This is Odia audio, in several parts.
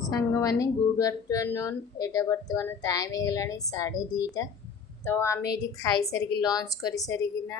सांग माने गुड आफ्टरनून एटा बर्तमान टाइम हो गलानी 2:30 तो आम ये खाई सारिक लंच कर सारिकिना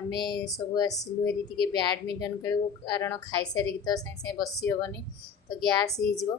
आम सब आसलु ये टे बैडमिंटन खेलू कारण खाई सारिक तो सागे सागे बसी हेनी तो गैस हो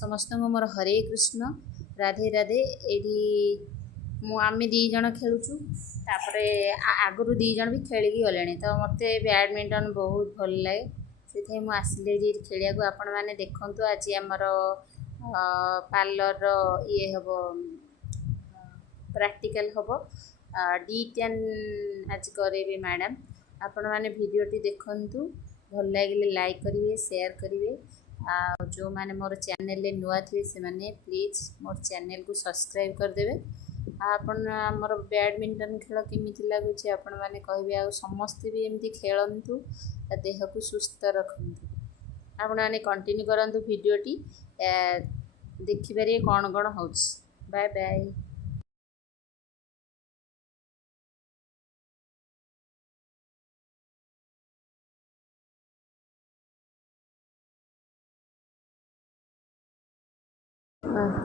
समस्त मोर हरे कृष्ण राधे राधे ये आम दीज खेलुचु तापर आगु दीज भी खेलिकी गले तो मत बैडमिंटन बहुत भल लगे से मुझे खेलिया को आपण मैंने देखु आज आमर पार्लर ये हम प्रैक्टिकल हम D10 आज करेंगे मैडम आपण मैंने भिडियोटी देखु भल लगे लाइक करेंगे शेयर करेंगे जो मैंने मोर चैनल नुआ थे से मैंने प्लीज मोर चैनल को सब्सक्राइब करदे आपन आमर बैडमिंटन खेल केमी लगुच आपण मैंने कहे आ समस्ते भी एमती खेलतु देह को सुस्थ रखु आपण मैंने कंटिन्यू करंतु वीडियोटी देखिपारे कौन कौन हो बाय बाय।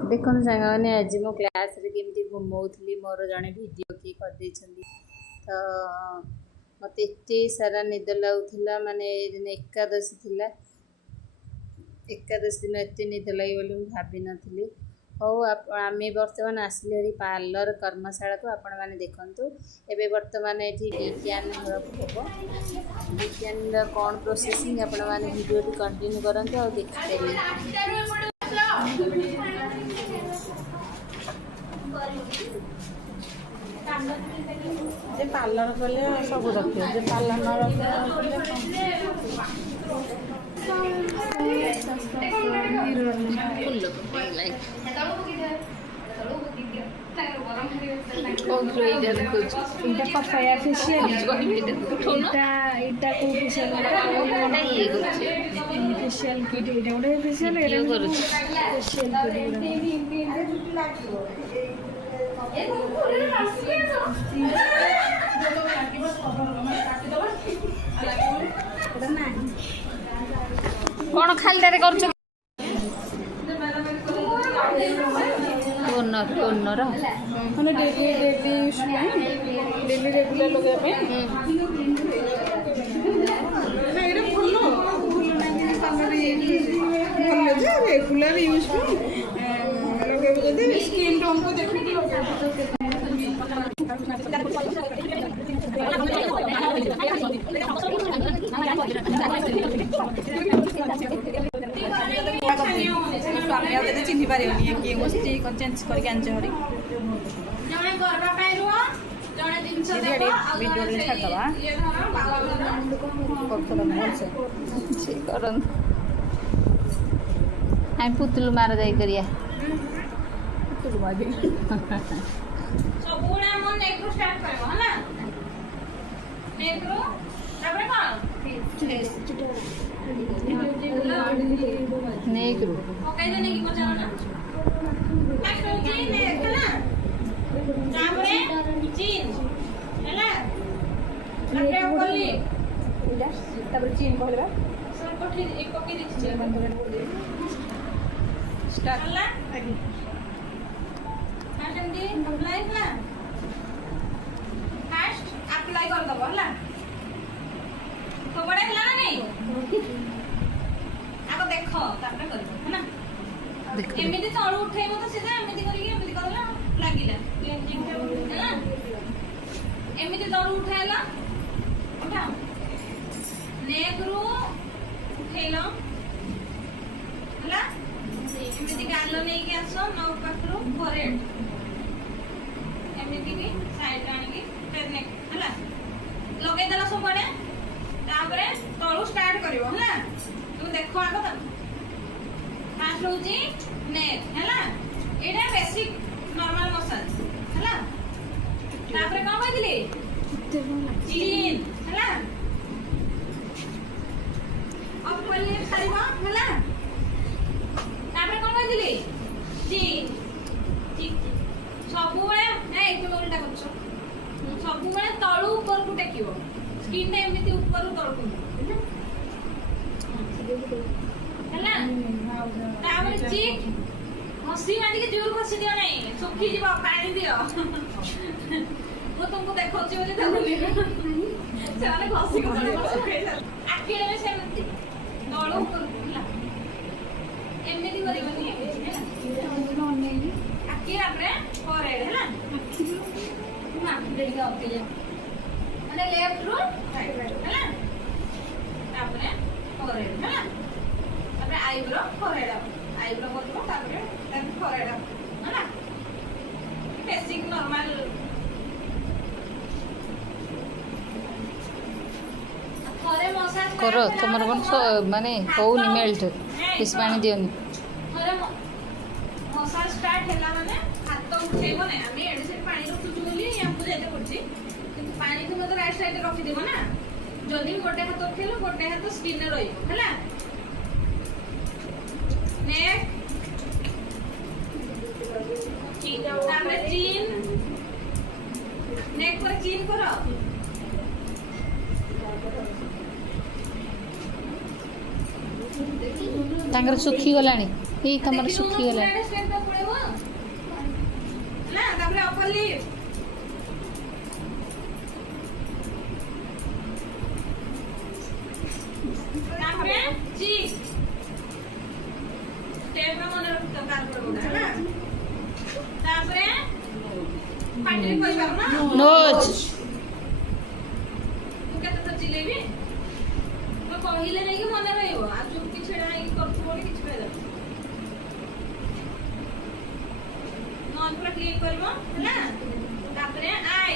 देखो सांग मैंने आज मो क्लास रे केमती घुमाऊली मोर जड़े वीडियो की करदे तो मत एत सारा निद लगुला माने एकादशी थिला एकादशी दिन एत निद लगे बोली भाभी नी हौ आम बर्तमान आसिले हरी पार्लर कर्मशाला को आपण मैंने देखु एवं बर्तमान ये D10 हम D10 कौन प्रोसेसिंग आपण मैंने वीडियो कंटिन्यू करते और देखिए जे पार्लर कले सब रखे जे पार्लर न कौन खाली कर ओनर मैंने डेली रेगुलर लगे रेगुलर यूज लगे स्किन टोन को देखिए चिन्ह पारे किए चेंज करके आंच हरी हम पुतलू मार जाई करिया पुतलू मार सब गुणा मन नेक्रो स्टार्ट करबो हला नेक्रो तापर कोन नेक्रो ओके देने की मजा ना नेक्स्ट होची नेक हला तापर चीन हला लटे ओकली इला तापर चीन कहलबा सब कोठी एक कोकी दिछि स्टार्ट हला आगे दी अप्लाई ना फास्ट अप्लाई कर दबो हला तो बड़ा हला ना नहीं आको देखो तापर कर है ना एमिति चळू उठेबो तो सीधा एमिति करिके एमिति करला लागिला क्लीनजिंग है ना एमिति चळू उठाइला उठाओ नेक रू उठेलो हला एमिति गालो नै के आसो नौ पाखरो फॉरहेड एमिति भी साइड आनी की टेक्निक हला लगे देला सब बडे तापरे तळू स्टार्ट करिवो हला तू देखो आगो त फास्ट होजी नेक हला एटा बेसिक नॉर्मल मसाज हला तापरे का कहदिले चीन हला अब पहिले खाइबो हला तापरे का कहदिले चीन सब उल्टा कर सब तलू ऊपर को टेक स्किन एमती ऊपर तलू ହେଲା ତାପରେ ଚିକ୍ ଘଷି ମାରିକି ଜୋର ଘଷି ଦିଅ ନାହିଁ ଶୁଖି ଯିବ ପାଣି ଦିଅ ମୁଁ ତୁମକୁ ଦେଖଉଛି ବୋଲି ତାକୁ ସେମାନେ ଘଷି ଆଖିରେ ବି ସେମିତି ତଳୁ ଉପରକୁ ହେଲା ଏମିତି କରିବନି ଆଖି ତାପରେ ଫରେଡ୍ ହେଲା ମାନେ ଲେଫ୍ଟ ରୁ ରାଇଟ୍ ହେଲା ତାପରେ ଫରେଡ୍ ହେଲା ତାପରେ ଆଇବ୍ରୋ ଫରେଡ୍ ଆଇବ୍ରୋ କରିବ ତାପରେ ଫରେଡ୍ ହେଲା ବେସିକ୍ ନର୍ମାଲ କର ତୁମର କ'ଣ ମାନେ ହଉନି ମେଲ୍ଟ ବେଶୀ ପାଣି ଦିଅନି ଥରେ ମସାଜ ଷ୍ଟାର୍ଟ ହେଲା ମାନେ ହାତ ଉଠେଇବ ନାହିଁ ଆମେ ଏଠି ସେଠି ପାଣି ରଖୁଛୁ ବୋଲି ଆମକୁ ଯାଇତେ ପଡୁଛି କିନ୍ତୁ ପାଣି ତୁମେ ତ ରାଇଟ୍ ସାଇଡରେ ରଖିଥିବ ନା ଯଦି ଗୋଟେ ହାତ ଉଠେଇଲ ଗୋଟେ ହାତ ସ୍କିନ୍ରେ ରହିବ ହେଲା ନେକ୍ ତାପରେ ଚିନ୍ ନେକ୍ ପରେ ଚିନ୍ କର ତାଙ୍କର ଶୁଖିଗଲାଣି ଏଇ ତମର ଶୁଖିଗଲାଣି ନା ତାପରେ ଅପର ଲିପ୍ ତାପରେ ଚିକ୍ ଷ୍ଟେପ୍ ମନେ ରଖିଥ କାର ପଡିବ ହେଲା ତାପରେ ପାଟିରେ କହିପାରୁ ନା ନୋଜ୍ ତୁ କେତେ ଥର ଚିଲେଇବି ମୁଁ କହିଲେ ନେଇକି ମନେ ରହିବ ଆଉ ଚୁପି ଛିଡା ହେଇକି କରୁଛୁ ବୋଲି କିଛି ଫାଇଦା ନୋଜ୍ ପୁରା କ୍ଲିନ୍ କରିବ ହେଲା ତାପରେ ଆଇ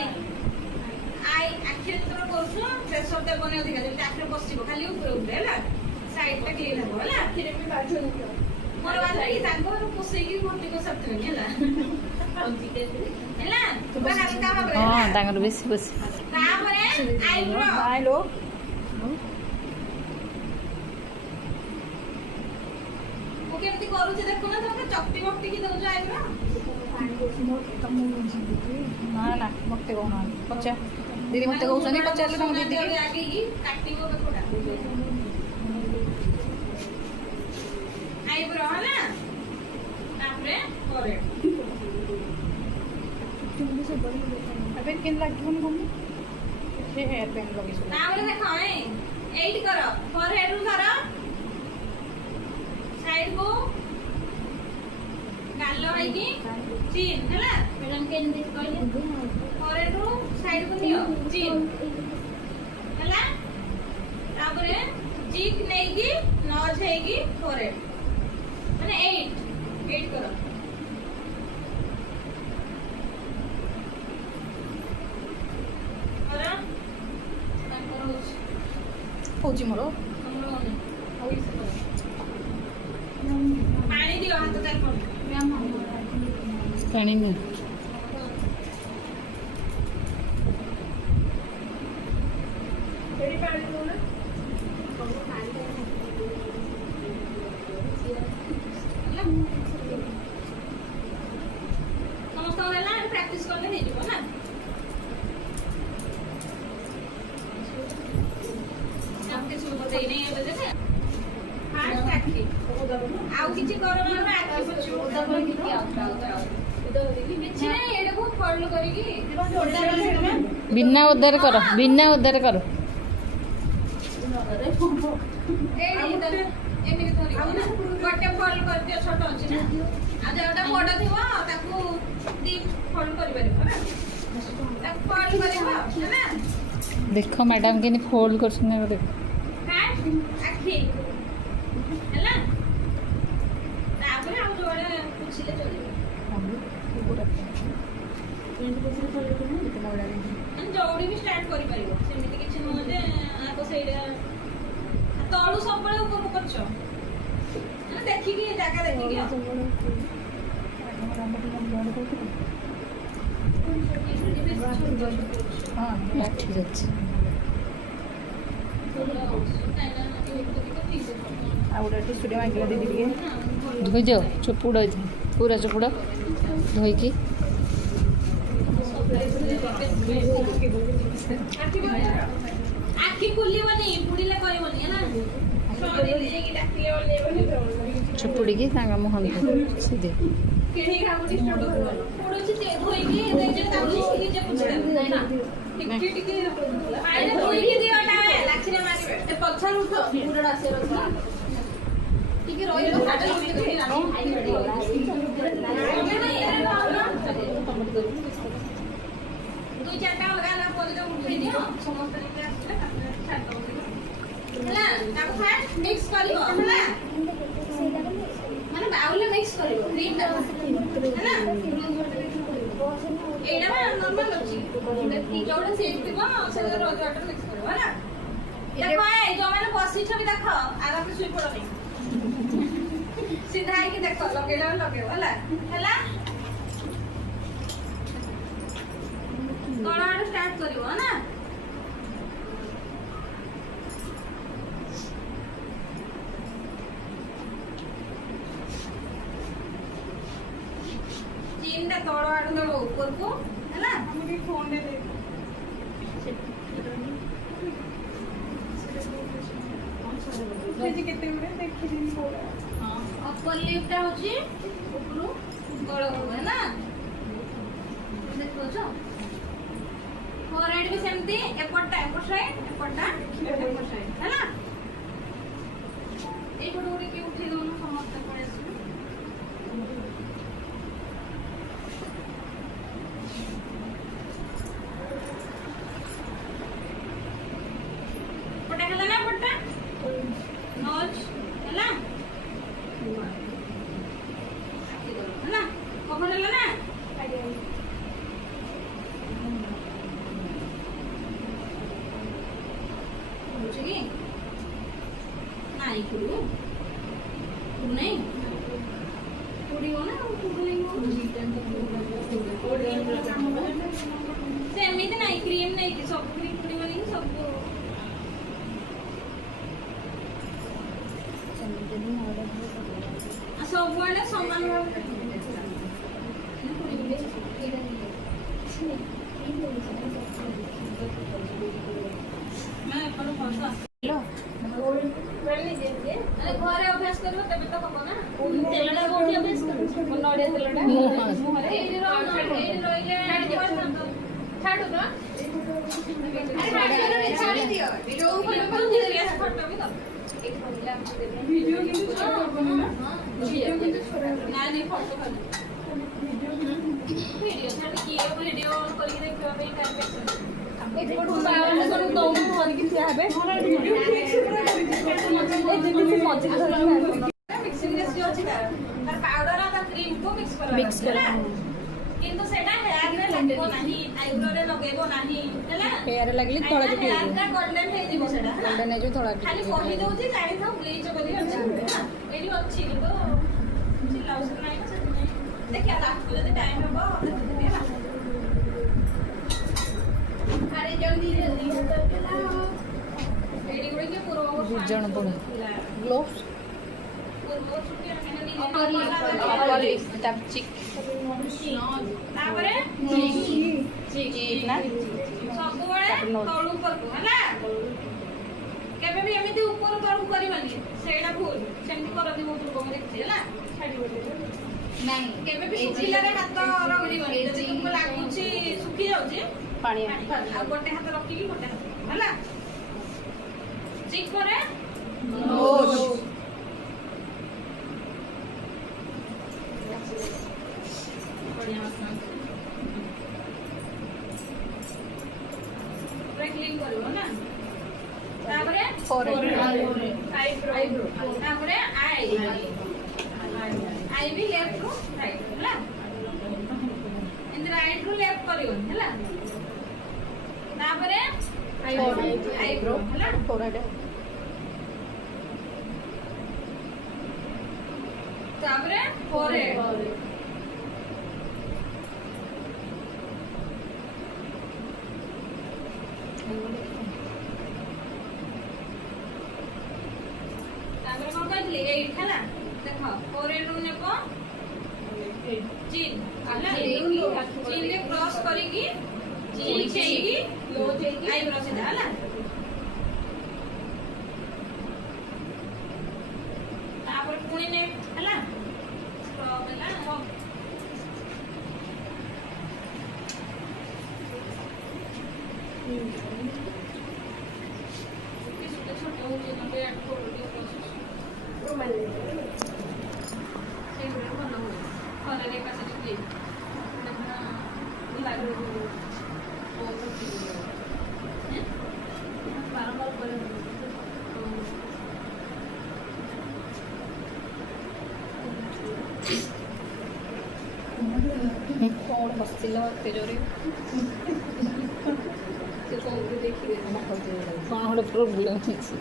ଆଖିରେ ଯେତେବେଳେ କରୁଛୁ ପ୍ରେସର ଦେବନି ଅଧିକା ଯେମିତି ଆଖିରେ ବସିବ ଖାଲି ଉପରେ ଉପରେ ହେଲା ସାଇଡଟା କ୍ଲିନ୍ ହବ ହେଲା ଆଖିରେ ବି ମୋର ବାନ୍ଧିକି ତାଙ୍କର ପୋଷେଇକି ଭର୍ତ୍ତି କରି ସାରିଥିବେନି ହେଲା ହେଲା ପୁରା ହାଲକା ଭାବରେ ହଁ ତାଙ୍କର ବେଶୀ ବେଶୀ ତାପରେ ଆଇବ୍ରୋ ମୁଁ କେମିତି କରୁଛି ଦେଖୁନ ତମେ ଚକଟି ବକଟିକି ଦଉଛ ଆଇବ୍ରୋ ନା ନା ମତେ କହୁନାହାନ୍ତି ପଚାର ଦିଦି ମତେ କହୁଛନ୍ତି ପଚାରିଲେ ତମ ଦିଦି ଆଗେଇ କାଟିବ ବେକଟା ଆଇବ୍ରୋ ହେଲା ତାପରେ ଫରେଡ୍ ଏବେ କେମିତି ଲାଗିବନି କହୁନି ସେ ହେୟାର ପ୍ୟାନ୍ ଲଗେଇଛୁ ତାପରେ ଦେଖ ଏଇଠି କର ଫरहेଡ୍ ରୁ ଧର ସାଇଡ୍ କୁ ଗାଲ ହେଇକି ଚିନ୍ ହେଲା ଫरहेଡ୍ ରୁ ସାଇଡ୍ କୁ ନିଅ ଚିନ୍ ହେଲା ତାପରେ ଚିକ୍ ନେଇକି ନଜ୍ ହେଇକି ଫरहेଡ୍ ମାନେ 8 କର ହଉଛି ମୋର ପାଣି ଦିଅ ହାତ ଚାଲ ପାଣି ନିଅ ସମସ୍ତଙ୍କର ହେଲା ପ୍ରାକ୍ଟିସ୍ କଲେ ହେଇଯିବ ନା ଆଉ କିଛି କର କରିକି ବିନା ଓଦାରେ କର ବିନା ଓଦାରେ କର ଏମିତି ଧରିବ ନା ଗୋଟେ ଫୋଲ୍ଡ କରିଦିଅ ଛୋଟ ଅଛି ନା ଆଉ ଯୋଉଟା ବଡ ଥିବ ତାକୁ ଦି ଫୋଲ୍ଡ କରିପାରିବ ନା ତାକୁ ଫୋଲ୍ଡ କରିବ ହେଲା ଦେଖ ମ୍ୟାଡାମ କେମିତି ଫୋଲ୍ଡ କରୁଛନ୍ତି ଦେଖ ଆଖି ହେଲା ତାପରେ ଆଉ ଯୋଉଟା ପୁଛିଲେ ଚଳିବ ଯୋଉଠି ବି ଷ୍ଟାର୍ଟ କରିପାରିବ ସେମିତି କିଛି ନୁହଁ ଯେ ଆଗ ସେଇଟା ତଳୁ ସବୁବେଳେ ଉପରକୁ କରୁଛ ଦେଖିକି ଜାଗା ଦେଖିକି ହଁ ଠିକ୍ ଅଛି ଆଉ ଗୋଟେ ଟିସୁଟେ ମାଗିଲା ଦିଦି ଟିକେ ଧୋଇ ଦିଅ ଚୋପୁଡ଼ ହେଇଥାଏ ପୁରା ଚୋପୁଡ଼ ଧୋଇକି ଆଖି ଖୋଲିବନି ବୁଡ଼ିଲେ କହିବନି ହେଲା ଚୁପୁଡ଼ିକି ତାଙ୍କ ମୁହଁକୁ ସିଧି ଦୁଇ ଚାରିଟା ଅଲଗା ଅଲଗା ପରିଚୟ ଉଠେଇ ଦିଅ ସମସ୍ତେ ଆସିଲେ ହେଲା ତାକୁ ଫାର୍ଷ୍ଟ ମିକ୍ସ କରିବ ହେଲା ମାନେ ବାଉଲେ ମିକ୍ସ କରିବ କ୍ରିମ ଟା ହେଲା ଏଇଟା ନର୍ମାଲ ଅଛି ଯୋଉଟା ସିଏ ଥିବ ସେଇଟା ରୋଜ ୱାଟର ମିକ୍ସ କରିବ ହେଲା ଦେଖ ଏଇ ଯୋଉମାନେ ବସିଛନ୍ତି ଦେଖ ଆରାମରେ ଶୋଇ ପଡନି ସିଧା ହେଇକି ଦେଖ ଲଗେଇଲା ଲଗେଇବ ହେଲା ହେଲା ତଳ ଆଡୁ ଷ୍ଟାର୍ଟ କରିବ ନା ଚିନ୍ଟା ତଳ ଆଡୁ ଦେବ ଉପରକୁ ହେଲା ଆମେ ଫୋନ ରେ ଦେଖ କେତେ ଗୁଡେ ଦେଖିଲି ଅପର ଲିପଟା ହଉଛି ଉପରୁ ତଳକୁ ହେଲା ଦେଖୁଛ ଫୋरहेଡ୍ ବି ସେମିତି ଏପଟଟା ଏପଟ ସାଇଡ୍ ଏପଟଟା ଏପଟ ସାଇଡ୍ ହେଲା ଏଇପଟ ଗୋଟେ କିଏ ଉଠେଇ ଦଉନ ସମସ୍ତେ ପଳେଇ ଆସିବେ ଏପଟା ହେଲା ନା ଏପଟଟା ନୋଜ ହେଲା ହେଲା କଭର ହେଲା ନା ବୁଝିକି ନାଇଁ କୁଡୁ ନାଇଁ କୁଡିବ ନା ସେମିତି ନାଇଁ କ୍ରିମ ନେଇକି ସବୁ କ୍ରିମ କୁଡିବନି କି ସବୁ ସବୁଆଡେ ସମାନ ଭାବରେ ଘରେ ଅଭ୍ୟାସ କରିବ ତେବେ ତ ହବ ନା ତେଲଟା କୋଉଠି ଅଭ୍ୟାସ କରିବ ନଡ଼ିଆ ତେଲଟା ମୁହଁରେ ଏଇଠି ରହିଲେ ଛାଡୁ ତ ଛାଡି ଦିଅ ଯୋଉ ଫଟୋ ବି ଦବ ଭିଡିଓ କିନ୍ତୁ ନାଇଁ ଫଟୋ ଖାଲି ଭିଡିଓ ଛାଡି କିଏ ଭିଡିଓ କରିକି ଦେଖିବା ପାଇଁ ଟାଇମ୍ ଏପଟୁ ବାଉନ ସବୁ ଦଉଡୁ ଧରିକି ଠିଆ ହେବେ ମିକ୍ସିଂ ରେସିପି ଅଛି ତାର ପାଉଡର ଆଉ ତାର କ୍ରିମକୁ ମିକ୍ସ କରା କିନ୍ତୁ ସେଟା ହେୟାରରେ ଲାଗିବ ନାହିଁ ଆଇବ୍ରୋରେ ଲଗେଇବ ନାହିଁ ହେଲା ହେୟାର ଲାଗିଲେ ତଳ ଚୁଟି ହେୟାରଟା ଗୋଲ୍ଡେନ ହେଇଯିବ ସେଟା ଗୋଲ୍ଡେନ ହେଇଯିବ ତଳ ଖାଲି କହି ଦଉଛି ଜାଣିଥାଉ ବ୍ଲିଚ୍ ବୋଲି ଅଛି ଏଇଠି ଅଛି କିନ୍ତୁ ଚିଲାଉସ ନାହିଁ ନା ସେଥିପାଇଁ ଦେଖିଆ ଲାଷ୍ଟକୁ ଯଦି ଟାଇମ୍ ହବ ଦେଖିଦେବି ହେଲା ଆରେ ଜଲ୍ଦି ଜଲ୍ଦି ଏଇଠି ଗୁଡେ କି ପୂର୍ବ ଜଣ ପଡେ ଗ୍ଲୋଭସ୍ ପୂର୍ବ ଛୁଟି ତାପରେ ସବୁବେଳେ ତଳୁ ଉପରକୁ ହେଲା କେବେ ବି ଏମିତି ଉପରୁ ତଳକୁ କରିବନି ସେଇଟା ଭୁଲ ସେମିତି କରନ୍ତି ମୁଁ ପୂର୍ବକୁ ଦେଖିଛି ହେଲା ନାଇଁ କେବେ ବି ଶୁଖିଲାରେ ହାତ ରଖିବନି ଯଦି ତୁମକୁ ଲାଗୁଛି ଶୁଖି ଯାଉଛି ପାଣି ଆଉ ଗୋଟେ ହାତ ରଖିକି ଗୋଟେ ହାତ ହେଲା ଚିକରେ क्लीन करिवो ना तापरे आईब्रो तापरे आई भी लेफ्ट रू राइट हला इन राइट रू लेफ्ट करिवो हला तापरे आईब्रो हला फोरहेड तापरे फोरहेड तापर कोन कहली 8 हला देखो 4 रू नेबो चिन हला चिन ले क्रॉस करिकी चिन छेकी लो छेकी आईब्रो सीधा हला ପୁଣି ନେ ହେଲା ଷ୍ଟପ୍ ହେଲା ମୋ ଛୋଟ ଛୋଟ ହଉଛି ତମେ ଆଡ୍ କରୁ ସେଇଗୁଡ଼ା ଭଲ ହୁଏ ଖରାରେ ଏକା ସେଠି ହୁଏ ଦେଖୁନା ଲାଗୁ ବାରମ୍ବାର ପରେ କ'ଣ ବସିଥିଲ ଏତେ ଜୋରେ ସେ କହୁଛି ଦେଖିବେ କ'ଣ ଗୋଟେ ପ୍ରୋବ୍ଲେମ୍ ହେଇଛି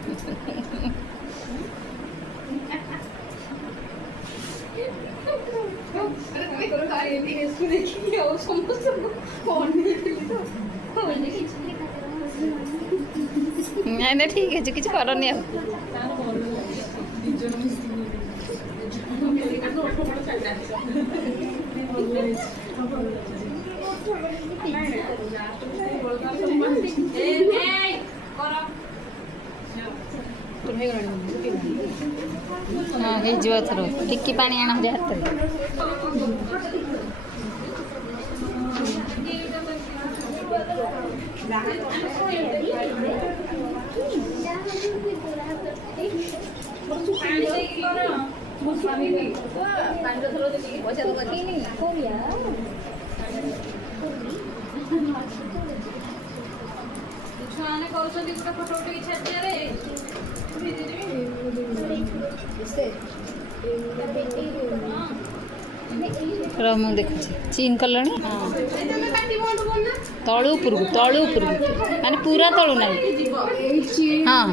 ଦେଖିକି ଆଉ ସମସ୍ତଙ୍କୁ କ'ଣ ନେଇଥିଲି ତ ନାଇଁ ନାଇଁ ଠିକ୍ ଅଛି କିଛି କରନି ଆଉ ହଁ ହେଇଯିବ ଏଥର ଟିକି ପାଣି ଆଣ ଯେ ହାତରେ ଛୁଆମାନେ କରୁଛନ୍ତି ଗୋଟେ ଫଟୋ ଉଠେଇକି ଛାଡ଼ିଦିଆରେ ମୁଁ ଦେଖୁଛି ଚିନ୍ କଲଣି ତଳୁ ଉପରକୁ ମାନେ ପୁରା ତଳୁ ନାହିଁ ହଁ